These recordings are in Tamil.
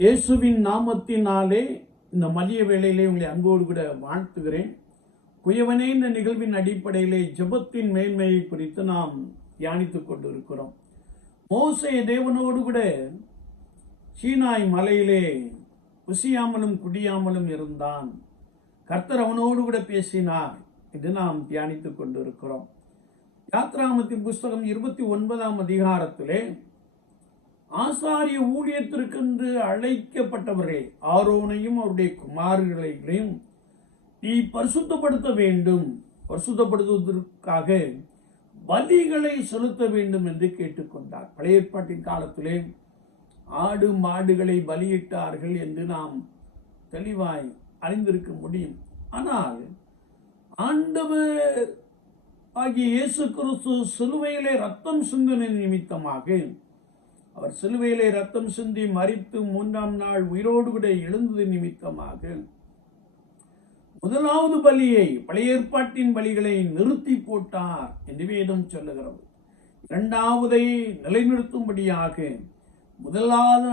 இயேசுவின் நாமத்தினாலே இந்த மதிய வேளையிலே உங்களை அன்போடு கூட வாழ்த்துகிறேன். குயவனே இந்த நிகழ்வின் அடிப்படையிலே ஜெபத்தின் மேன்மையை குறித்து நாம் தியானித்துக் கொண்டிருக்கிறோம். மோசைய தேவனோடு கூட சீனாய் மலையிலே குசியாமலும் குடியாமலும் இருந்தான். கர்த்தர் அவனோடு கூட பேசினார் என்று நாம் தியானித்துக் கொண்டிருக்கிறோம். யாத்ராமத்தின் புஸ்தகம் இருபத்தி ஒன்பதாம் அதிகாரத்திலே ஆசாரிய ஊழியத்திற்கென்று அழைக்கப்பட்டவர்களே ஆரோனையும் அவருடைய குமார்களையும் நீ பரிசுத்தப்படுத்த வேண்டும். பரிசுத்தப்படுத்துவதற்காக பலிகளை செலுத்த வேண்டும் என்று கேட்டுக்கொண்டார். பழைய ஏற்பாட்டின் காலத்திலே ஆடு மாடுகளை பலியிட்டார்கள் என்று நாம் தெளிவாய் அறிந்திருக்க முடியும். ஆனால் ஆண்டவர் ஆகிய இயேசு கிறிஸ்து சிலுவையிலே ரத்தம் சிந்தனை நிமித்தமாக அவர் சிலுவையிலே ரத்தம் சிந்தி மறித்து மூன்றாம் நாள் உயிரோடு கூட எழுந்தது நிமித்தமாக முதலாவது பலியை பழைய ஏற்பாட்டின் பலிகளை நிறுத்தி போட்டார் என்று வேதம் சொல்லுகிறது. இரண்டாவதை நிலைநிறுத்தும்படியாக முதலாவது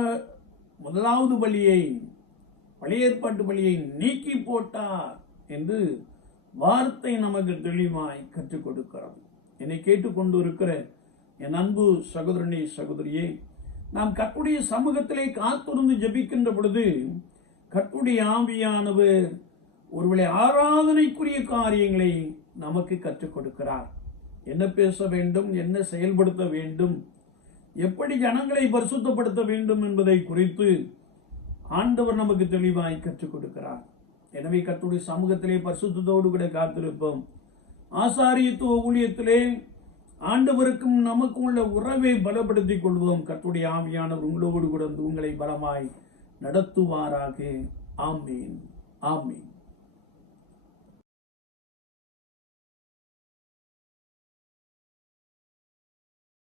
முதலாவது பலியை பழைய ஏற்பாட்டு பலியை நீக்கி போட்டார் என்று வார்த்தை நமக்கு தெளிவாய் கற்றுக் கொடுக்கிறது. என்னை கேட்டுக்கொண்டு இருக்கிற என் அன்பு சகோதரனே சகோதரியே நாம் கற்புடைய சமூகத்திலே காத்திருந்து ஜபிக்கின்ற பொழுது கற்புடைய ஆவியானவர் ஒருவேளை ஆராதனைக்குரிய காரியங்களை நமக்கு கற்றுக் கொடுக்கிறார். என்ன பேச வேண்டும் என்ன செயல்படுத்த வேண்டும் எப்படி ஜனங்களை பரிசுத்தப்படுத்த வேண்டும் என்பதை குறித்து ஆண்டவர் நமக்கு தெளிவாய் கற்றுக் கொடுக்கிறார். எனவே கத்துடைய சமூகத்திலே பரிசுத்தோடு கூட காத்திருப்போம். ஆசாரியத்துவ ஊழியத்திலே ஆண்டவருக்கும் நமக்கும் உள்ள உறவை பலப்படுத்திக் கொள்வோம். கத்துடைய ஆவியானவர் உங்களோடு கூட உங்களை பலமாய் நடத்துவாராக. ஆமீன். ஆமீன்.